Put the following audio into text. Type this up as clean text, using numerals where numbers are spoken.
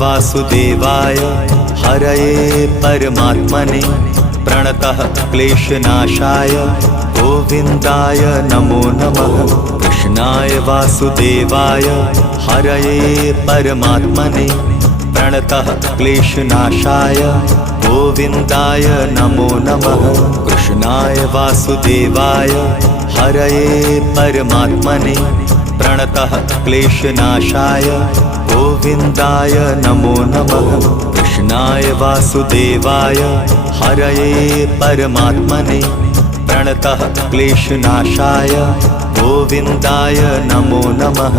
वासुदेवाय हरये परमात्मने प्रणतः क्लेशनाशाय गोविन्दाय नमो नमः। कृष्णाय वासुदेवाय हरये परमात्मने प्रणतः क्लेशनाशाय गोविन्दाय नमो नमः। कृष्णाय वासुदेवाय हरये परमात्मने प्रणतः क्लेशनाशाय गोविन्दाय नमो नमः। कृष्णाय वासुदेवाय हरये परमात्मने प्रणतः क्लेशनाशाय गोविन्दाय नमो नमः।